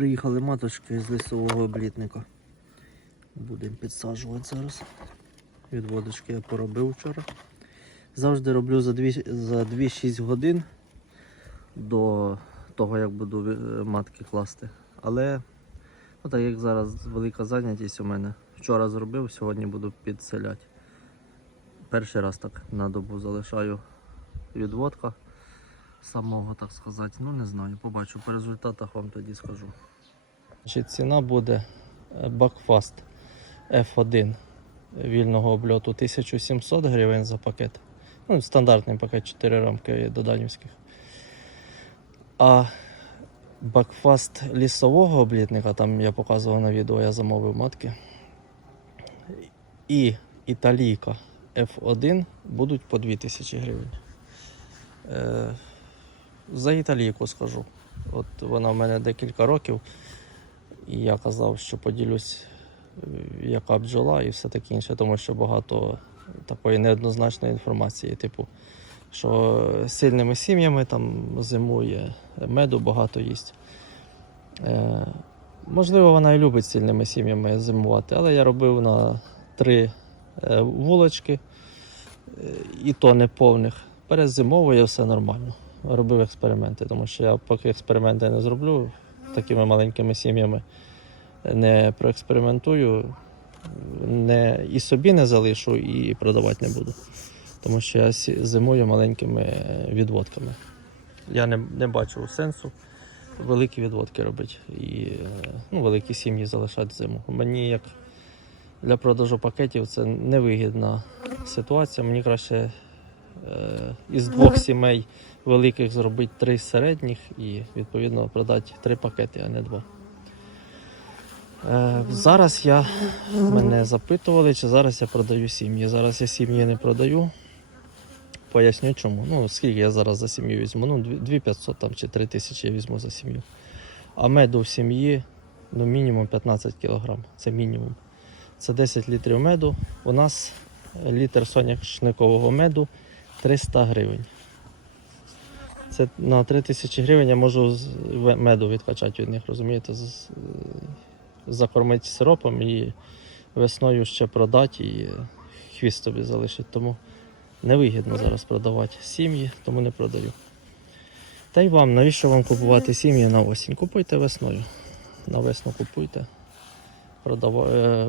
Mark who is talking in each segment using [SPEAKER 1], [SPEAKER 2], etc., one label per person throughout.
[SPEAKER 1] Приїхали маточки з лісового облітника. Будемо підсаджувати зараз. Відводочки я поробив вчора. Завжди роблю за 2, за 2-6 годин до того, як буду е, матки класти. Але ну, так як зараз велика зайнятість у мене. Вчора зробив, сьогодні буду підселяти. Перший раз так на добу залишаю відводка самого, так сказати. Ну не знаю, побачу по результатах вам тоді скажу. Ціна буде е, Бакфаст F1 вільного обльоту 1700 гривень за пакет. Ну, стандартний пакет 4 рамки доданівських. А Бакфаст лісового облітника, там я показував на відео, я замовив матки. І італійка F1 будуть по 2000 гривень. За італійку скажу. От вона в мене декілька років, і я казав, що поділюсь, е, яка бджола і все таке інше, тому що багато такої неоднозначної інформації, типу, що сильними сім'ями там зимує, меду багато їсть. Е, можливо, вона і любить сильними сім'ями зимувати, але я робив на три е, вулочки, е, і то не повних. Перезимовує все нормально. Робив експерименти, тому що я поки експерименти не зроблю такими маленькими сім'ями, не проекспериментую, не, і собі не залишу, і продавати не буду. Тому що я зимую маленькими відводками. Я не, не бачу сенсу великі відводки робити і ну, великі сім'ї залишати зиму. Мені як для продажу пакетів це невигідна ситуація. Мені краще із двох сімей великих зробити три середніх і відповідно продати три пакети, а не два. Е, зараз я мене запитували, чи зараз я продаю сім'ї. Зараз я сім'ї не продаю. Поясню чому. Ну, скільки я зараз за сім'ю візьму? Ну, 2500 там, чи 3000 я візьму за сім'ю. А меду в сім'ї ну, мінімум 15 кг. Це мінімум. Це 10 літрів меду. У нас літр соняшникового меду 300 гривень. Це на 3000 гривень я можу меду відкачати від них, розумієте? Закормити сиропом і весною ще продати і хвіст собі залишити. Тому невигідно зараз продавати сім'ї, тому не продаю. Та й вам, навіщо вам купувати сім'ї на осінь? Купуйте весною. На весну купуйте. Продава... е,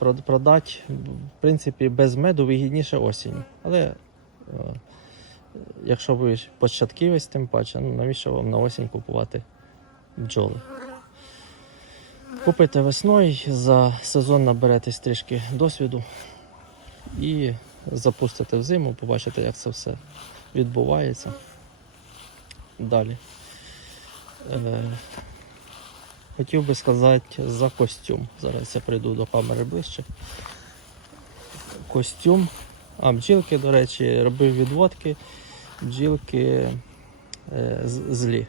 [SPEAKER 1] в принципі, без меду вигідніше осінь. Але якщо ви початківець, тим паче, ну навіщо вам на осінь купувати бджоли? Купите весною, за сезон наберетесь трішки досвіду і запустите в зиму, побачите, як це все відбувається. Далі. Е, хотів би сказати за костюм. Зараз я прийду до камери ближче. Костюм. А, бджілки, до речі, робив відводки. Бджілки е, злі.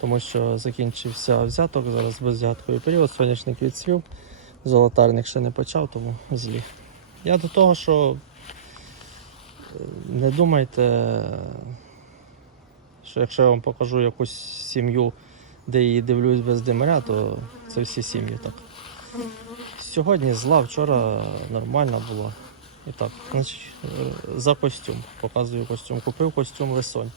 [SPEAKER 1] Тому що закінчився взяток, зараз безвзятковий період, сонячник відсвів, золотарник ще не почав, тому злі. Я до того, що е, не думайте, що якщо я вам покажу якусь сім'ю, де її дивлюсь без димаря, то це всі сім'ї так. Сьогодні зла, вчора нормальна була. І так, значить, е, за костюм. Показую костюм. Купив костюм весонь.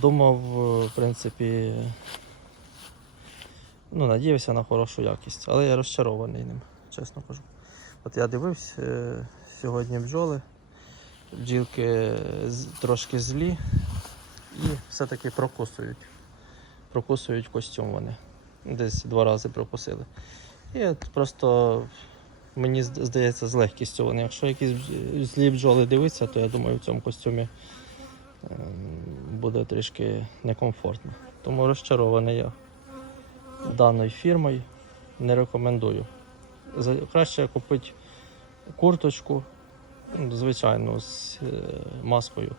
[SPEAKER 1] Думав, е, в принципі, ну, надіявся на хорошу якість, але я розчарований ним, чесно кажу. От я дивився е, сьогодні бджоли, бджілки трошки злі і все-таки прокусують. Прокусують костюм вони. Десь два рази прокусили. І просто мені здається з легкістю вони. Якщо якісь злі бджоли дивитися, то я думаю, в цьому костюмі ем, буде трішки некомфортно. Тому розчарований я даною фірмою. Не рекомендую. Краще купити курточку, звичайну, з е, маскою,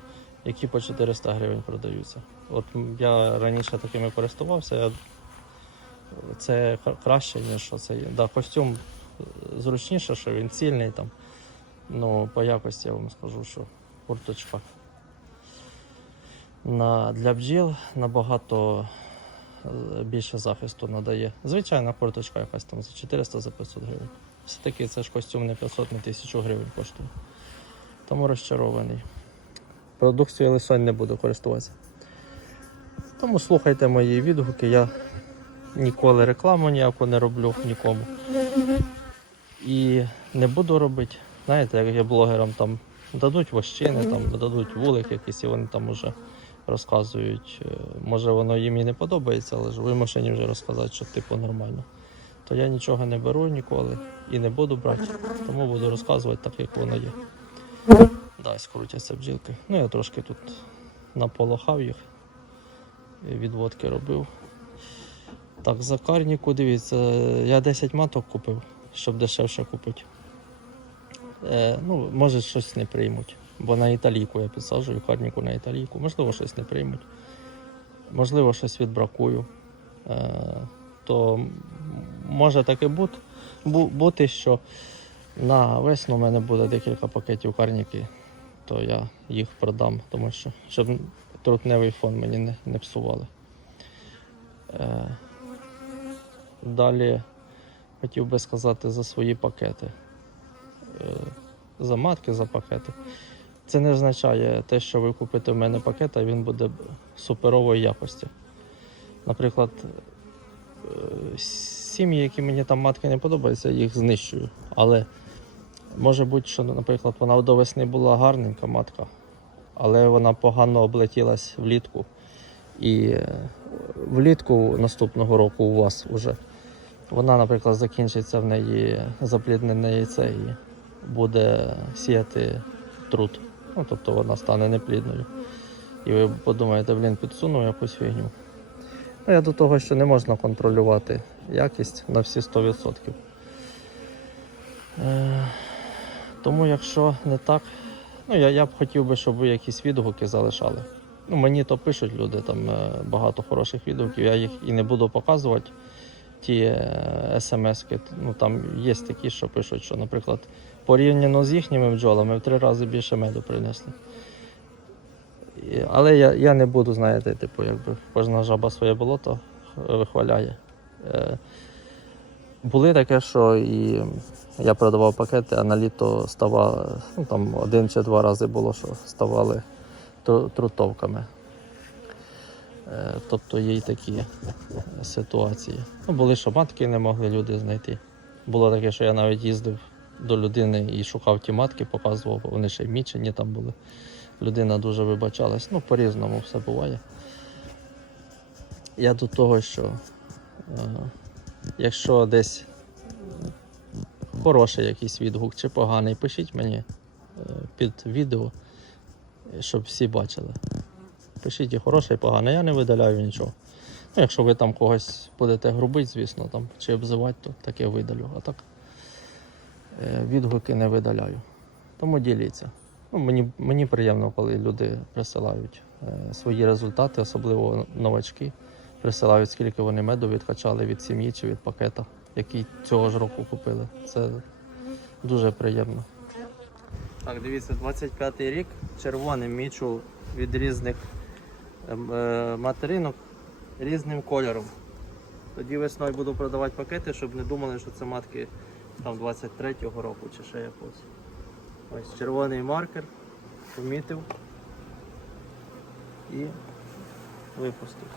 [SPEAKER 1] які по 400 гривень продаються. От я раніше такими користувався, це краще, ніж що. Да, костюм е, зручніше, що він цільний там. Ну, по якості я вам скажу, що курточка на, для бджіл набагато е, більше захисту надає. Звичайна курточка якась там за 400 за 500 гривень. Все-таки це ж костюм не 500, не 1000 гривень коштує. Тому розчарований. Продукцією лисонь не буду користуватися. Тому слухайте мої відгуки. Я ніколи рекламу ніяку не роблю нікому. І не буду робити. Знаєте, як я блогерам там дадуть вощини, там дадуть вулик якийсь, і вони там уже розказують. Е, Може воно їм і не подобається, але ж вимушені вже розказати, що типу нормально. То я нічого не беру ніколи і не буду брати, тому буду розказувати так, як воно є. Да, скрутяться бджілки. Ну я трошки тут наполохав їх, відводки робив. Так, за карніку, дивіться, я 10 маток купив, щоб дешевше купити. Е, ну, може щось не приймуть. Бо на італійку я підсаджую, карніку на італійку. Можливо, щось не приймуть. Можливо, щось відбракую. Е, то може таке бути, бу- бути, що на весну в мене буде декілька пакетів карніки, то я їх продам, тому що щоб трутневий фон мені не, не псували. Е, далі хотів би сказати за свої пакети. Е, за матки, за пакети. Це не означає те, що ви купите в мене пакет, а він буде суперової якості. Наприклад, е, сім'ї, які мені там матки не подобаються, я їх знищую. Але може бути, що, наприклад, вона до весни була гарненька матка, але вона погано облетілась влітку. І е, влітку наступного року у вас вже вона, наприклад, закінчиться в неї запліднене яйце і буде сіяти труд. Ну, тобто вона стане неплідною. І ви подумаєте, блін, підсунув якусь фігню. Ну, я до того, що не можна контролювати якість на всі 100%. Е, тому якщо не так, ну я, я б хотів би, щоб ви якісь відгуки залишали. Ну, мені то пишуть люди, там е, багато хороших відгуків, я їх і не буду показувати. Ті смс-ки, ну там є такі, що пишуть, що, наприклад, порівняно з їхніми бджолами в три рази більше меду принесли. Але я, я не буду, знаєте, типу, якби кожна жаба своє болото вихваляє. Е, були таке, що і я продавав пакети, а на літо ставало, ну там один чи два рази було, що ставали трутовками. Е, Тобто є й такі е, ситуації. Ну, були, матки не могли люди знайти. Було таке, що я навіть їздив до людини і шукав ті матки, показував, вони ще й мічені там були. Людина дуже вибачалась. Ну, по-різному все буває. Я до того, що е, якщо десь хороший якийсь відгук чи поганий, пишіть мені е, під відео, щоб всі бачили. Пишіть і хороше, і погане, я не видаляю нічого. Ну, якщо ви там когось будете грубити, звісно, там, чи обзивати, то таке видалю. А так е, відгуки не видаляю. Тому діліться. Ну, мені, мені приємно, коли люди присилають е, свої результати, особливо новачки. Присилають, скільки вони меду відкачали від сім'ї чи від пакета, який цього ж року купили. Це дуже приємно. Так, дивіться, 25-й рік червоним мічу від різних материнок різним кольором. Тоді весною буду продавати пакети, щоб не думали, що це матки там 23-го року чи ще якось. Ось червоний маркер, помітив і випустив.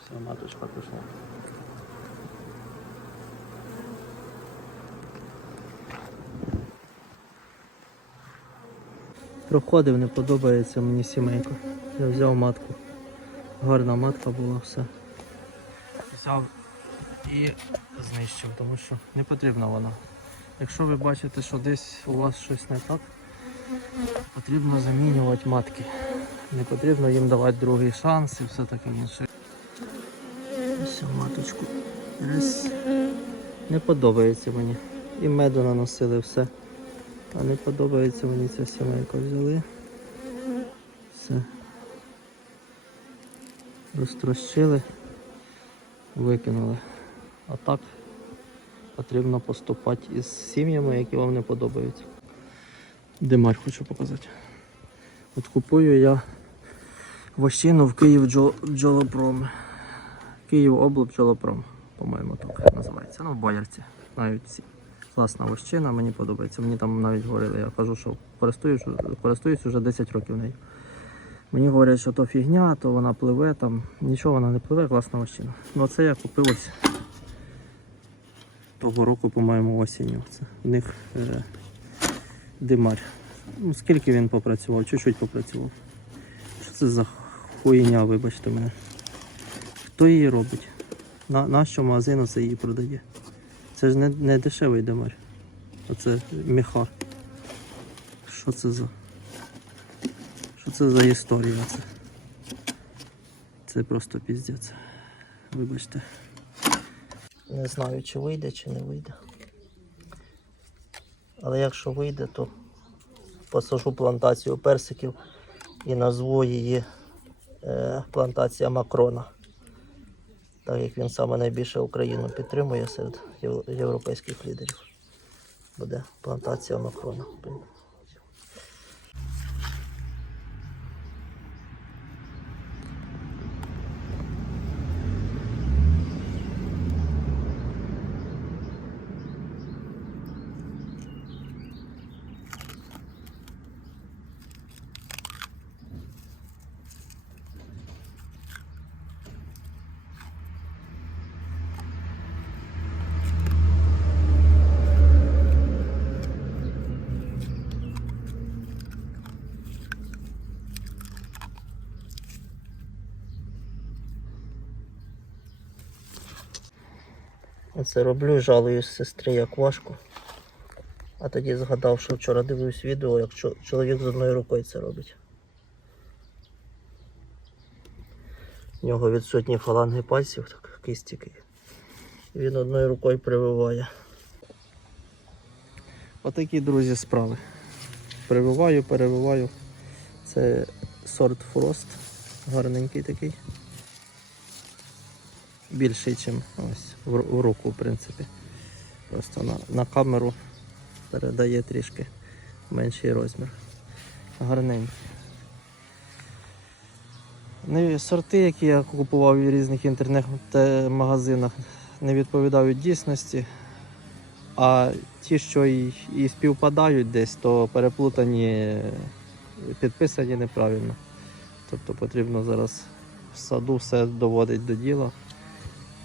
[SPEAKER 1] Все, маточка пішла. Проходив, не подобається мені сімейка. Я взяв матку. Гарна матка була все. Взяв і знищив, тому що не потрібна вона. Якщо ви бачите, що десь у вас щось не так, потрібно замінювати матки. Не потрібно їм давати другий шанс і все таке інше. Ось маточку. Раз. Не подобається мені. І меду наносили все. А не подобається мені ця сімейка. Взяли. Все. Розтрощили, викинули. А так потрібно поступати із сім'ями, які вам не подобаються. Димар хочу показати. От купую я Вощину в Київ Джо- бджолопром. Київ область бджолопром, по-моєму, так називається. Ну, в Боярці. Навіть ці. Класна вощина, мені подобається. Мені там навіть говорили, я кажу, що користуюсь, користуюсь вже 10 років нею. Мені говорять, що то фігня, то вона пливе, там нічого вона не пливе, класна вощина. Ну це я купив ось того року, по-моєму, осінню. Це в них е, димар. Ну, скільки він попрацював? Чуть-чуть попрацював. Що це за хуйня, вибачте мене. Хто її робить? На, нащо магазин це її продає? Це ж не, не дешевий димар. Оце меха. Що це за. Що це за історія? Це, це просто піздець. Вибачте. Не знаю, чи вийде, чи не вийде. Але якщо вийде, то посажу плантацію персиків і назву її е, плантація Макрона. Так як він саме найбільше Україну підтримує серед європейських лідерів. Буде плантація Макрона. Оце роблю, жалуюсь сестрі, як важко. А тоді згадав, що вчора дивився відео, як чоловік з одною рукою це робить. У нього відсутні фаланги пальців, так кистики. Він одною рукою прививає. Отакі, друзі, справи. Прививаю, перевиваю. Це сорт Фрост. Гарненький такий. Більший, ніж ось в руку, в принципі. Просто на, на камеру передає трішки менший розмір. Гарненький. Ну, сорти, які я купував в різних інтернет-магазинах, не відповідають дійсності. А ті, що і, і співпадають десь, то переплутані, підписані неправильно. Тобто потрібно зараз в саду все доводить до діла.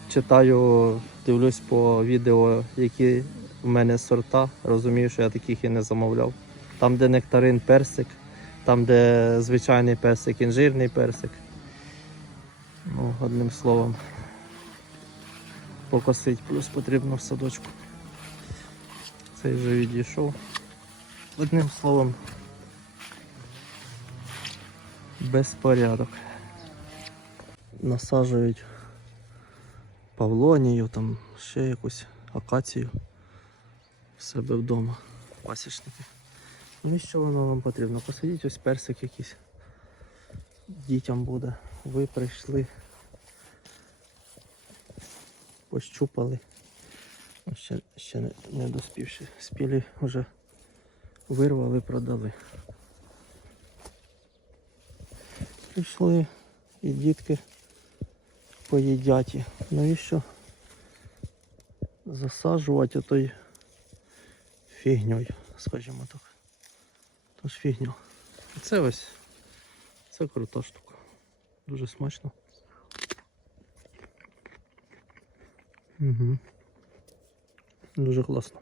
[SPEAKER 1] Читаю, дивлюсь по відео, які в мене сорта. Розумію, що я таких і не замовляв. Там, де нектарин персик, там, де звичайний персик, інжирний персик. Ну, одним словом, покосить, плюс потрібно в садочку. Цей вже відійшов. Одним словом, безпорядок. Насаджують павлонію, там ще якусь акацію в себе вдома, пасічники. Ну і що воно вам потрібно? Посадіть ось персик якийсь. Дітям буде. Ви прийшли, пощупали. Ще, ще не, не доспівши. Спілі вже вирвали, продали. Прийшли і дітки поїдять. Навіщо засаджувати отой фігньою, скажімо так. Тож фігню. Це ось. Це крута штука. Дуже смачно. Угу. Дуже класно.